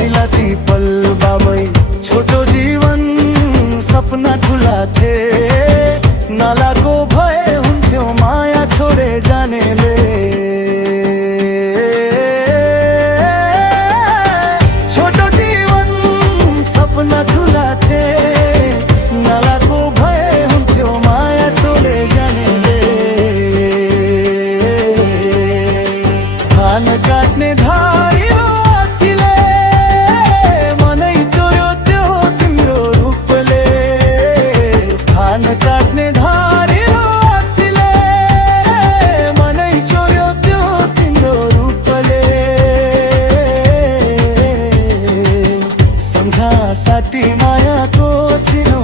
रमाइला ती पल बाबै छोटो जीवन सपना ठुला थे नालाको भए हुन्थ्यो माया छोडे जानेले छोटो जीवन सपना ठुला थे नालाको भए हुन्थ्यो माया छोडे जानेले धान काट्ने धारिलो आसीले मनै चोर्यो त्यो तिम्रो रूपले धान काट्ने धारिलो आसीले मनै चोर्यो त्यो तिम्रो रूपले सम्झा साथी मायाको चिनो